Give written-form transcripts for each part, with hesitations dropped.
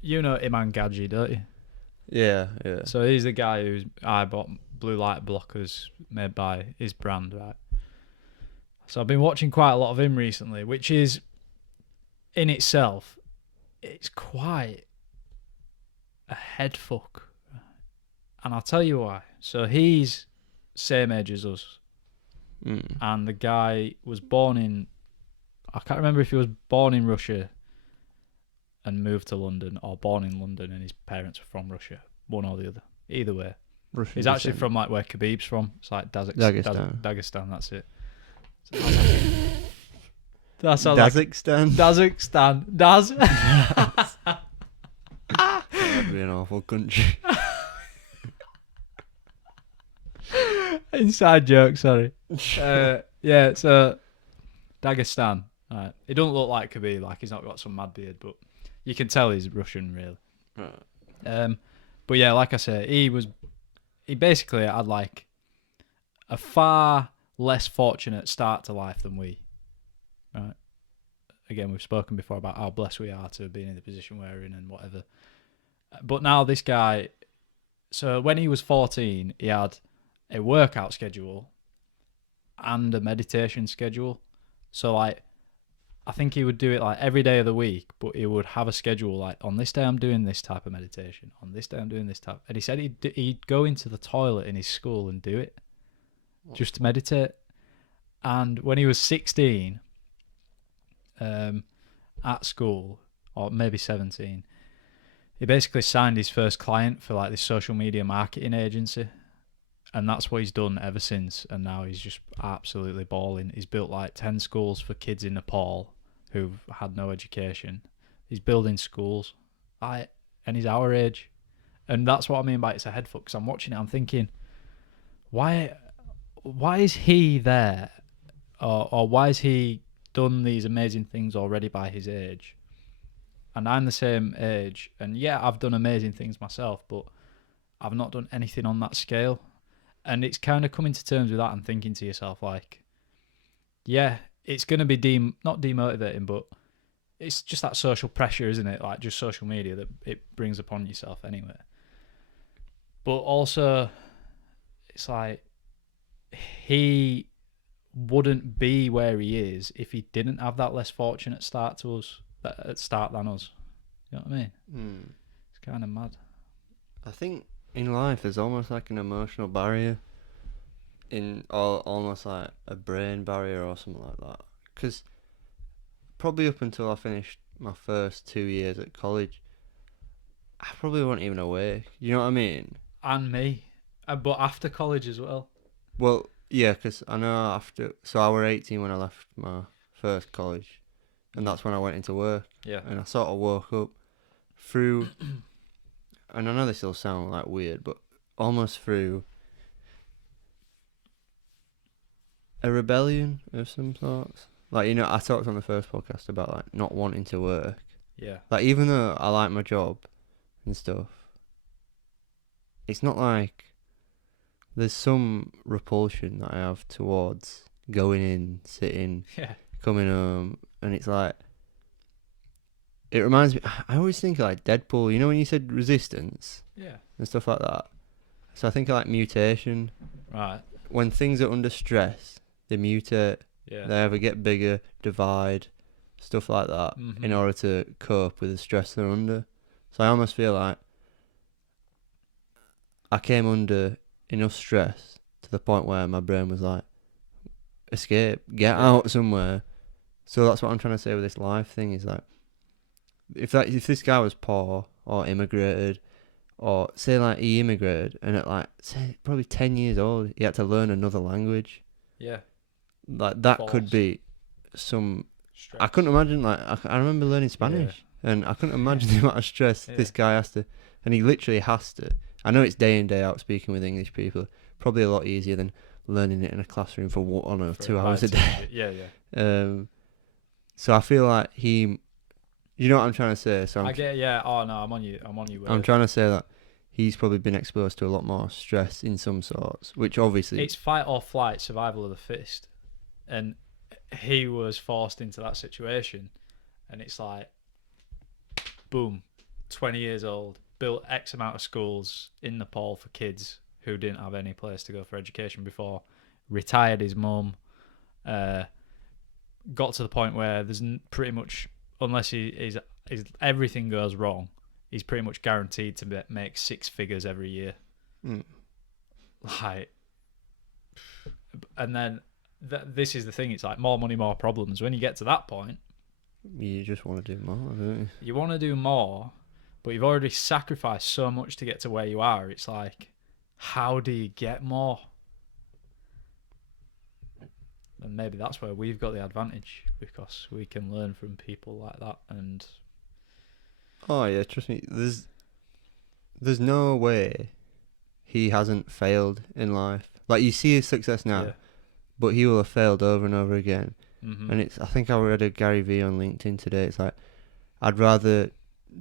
you know Iman Gadji, don't you? Yeah, yeah. So he's the guy who's I bought blue light blockers made by his brand, right? So I've been watching quite a lot of him recently, which is in itself, it's quite a head fuck. And I'll tell you why. So he's same age as us. And the guy was born in, I can't remember if he was born in Russia and moved to London, or born in London and his parents were from Russia. One or the other. Either way. Russian He's actually descent. from like where Khabib's from. It's like Dagestan. Dagestan, that's it. That sounds like Dagestan. Dagestan. That'd be an awful country. Inside joke, sorry. Yeah, so Dagestan. Right. He doesn't look like Khabib, like he's not got some mad beard, but you can tell he's Russian, really. Right. But yeah, like I say, he basically had like a far less fortunate start to life than we. Right. Again, we've spoken before about how blessed we are to be in the position we're in and whatever. But now this guy, so when he was 14, he had a workout schedule and a meditation schedule. So like, I think he would do it like every day of the week, but he would have a schedule like on this day I'm doing this type of meditation, on this day I'm doing this type. And he said he'd go into the toilet in his school and do it just to meditate. And when he was 16, at school, or maybe 17, he basically signed his first client for like this social media marketing agency. And that's what he's done ever since. And now he's just absolutely balling. He's built like 10 schools for kids in Nepal who've had no education. He's building schools. And he's our age. And that's what I mean by it's a head fuck. Because I'm watching it, I'm thinking, why is he there? Or why has he done these amazing things already by his age? And I'm the same age. And yeah, I've done amazing things myself, but I've not done anything on that scale. And it's kind of coming to terms with that and thinking to yourself, like, yeah, it's going to be not demotivating, but it's just that social pressure, isn't it? Like, just social media that it brings upon yourself anyway. But also, it's like, he wouldn't be where he is if he didn't have that less fortunate start than us. You know what I mean? It's kind of mad. I think in life there's almost like an emotional barrier, or almost like a brain barrier or something like that. Because probably up until I finished my first 2 years at college, I probably wasn't even awake. You know what I mean? And me. But after college as well. Well, yeah, because I know after... So I was 18 when I left my first college, and that's when I went into work. Yeah. And I sort of woke up through... and I know this will sound like weird, but almost through a rebellion of some sorts. Like, you know, I talked on the first podcast about like not wanting to work. Yeah. Like, even though I like my job and stuff, it's not like there's some repulsion that I have towards going in, sitting, coming home, and it's like, it reminds me, I always think of like Deadpool, you know when you said resistance? Yeah. And stuff like that. So I think of like mutation. Right. When things are under stress, they mutate, Yeah. they either get bigger, divide, stuff like that, in order to cope with the stress they're under. So I almost feel like I came under enough stress to the point where my brain was like, escape, get out somewhere. So that's what I'm trying to say with this life thing, is like, if this guy was poor or immigrated, or say like he immigrated and at like say probably 10 years old he had to learn another language, like that could be some stress. I couldn't imagine, like I remember learning Spanish, and I couldn't imagine the amount of stress this guy has to, and he literally has to. I know it's day in day out speaking with English people, probably a lot easier than learning it in a classroom for 2 hours a day. So I feel like he, you know what I'm trying to say? So I get, oh no, I'm on you. I'm trying to say that he's probably been exposed to a lot more stress in some sorts, which obviously... It's fight or flight, survival of the fittest. And he was forced into that situation. And it's like, boom, 20 years old, built X amount of schools in Nepal for kids who didn't have any place to go for education before, retired his mum, uh, got to the point where there's pretty much, unless he's everything goes wrong, he's pretty much guaranteed to make six figures every year. Mm. Like, and then this is the thing, it's like more money, more problems. When you get to that point, You just want to do more, don't you want to do more, but you've already sacrificed so much to get to where you are. It's like, how do you get more? And maybe that's where we've got the advantage, because we can learn from people like that. And Oh yeah, trust me. There's no way he hasn't failed in life. Like, you see his success now, yeah. but he will have failed over and over again. Mm-hmm. And I think I read a Gary Vee on LinkedIn today. It's like, I'd rather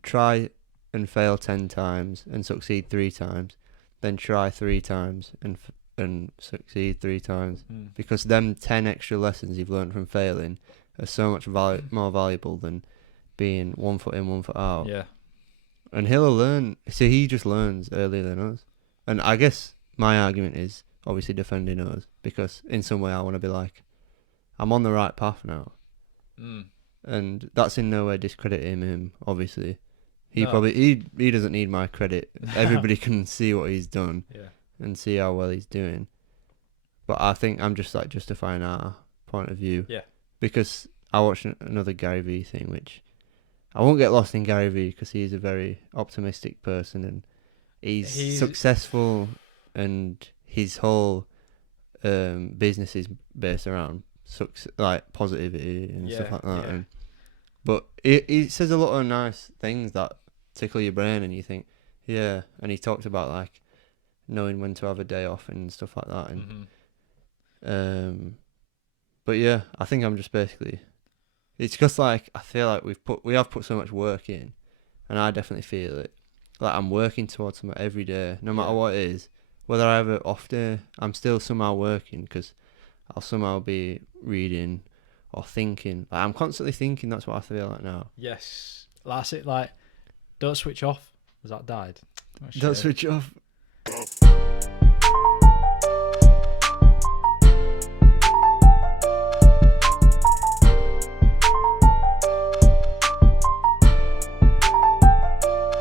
try and fail 10 times and succeed 3 times than try 3 times and succeed 3 times. Because them 10 extra lessons you've learned from failing are so much more valuable than being 1 foot in, 1 foot out. Yeah. And he'll learn. So he just learns earlier than us. And I guess my argument is obviously defending us, because in some way I want to be like, I'm on the right path now. And that's in no way discrediting him, obviously. He doesn't need my credit. Everybody can see what he's done and see how well he's doing. But I think I'm just like justifying our point of view. Yeah. Because I watched another Gary Vee thing, which I won't get lost in Gary Vee because he's a very optimistic person and he's successful, and his whole business is based around like positivity and stuff like that. Yeah. But it says a lot of nice things that tickle your brain, and you think, yeah. And he talked about like knowing when to have a day off and stuff like that. And but yeah, I think I'm just basically, it's just like I feel like we have put so much work in, and I definitely feel it. Like I'm working towards something every day, no matter what it is. Whether I have an off day, I'm still somehow working, because I'll somehow be reading or thinking. Like, I'm constantly thinking. That's what I feel like now. Yes, that's it. Like, don't switch off. Has that died? Don't switch off.